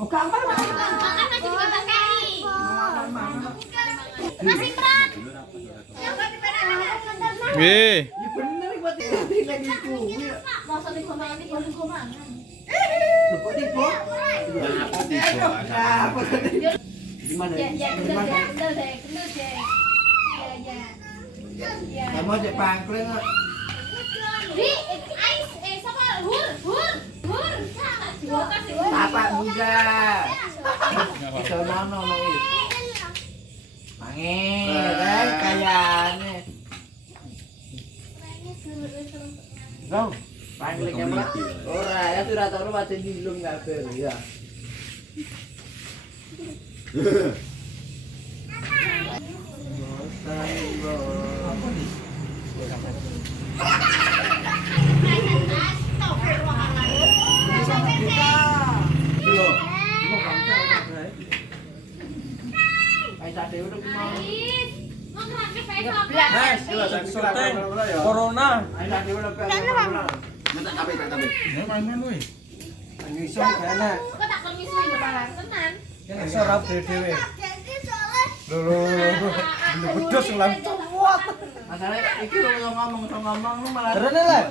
Oh, gampang Makan nasi juga pakai. Nasi berat. Wih, Ya bener buat ini lagi ku. Masa di komangan di komangan. Kok tipu? Apa tadi? Di mana? Ya, ya, Di mana? kendel deh. Ya, ya. Kamu ada pangkling nggak? Di, sama hur. Tapak muda. Itu nono nih. Angin, kan kayaknya. Dong, panglingnya mah. Ora, ya sudah tahu lu masih belum nggak ber, ya. Apa nih? Corona. Iso kene. Kok tak permisi lebaran tenan. Kene iso rap dhewe. Lho. Bedus lang. Masalahnya iki lu ngomong lu malah Rene lah.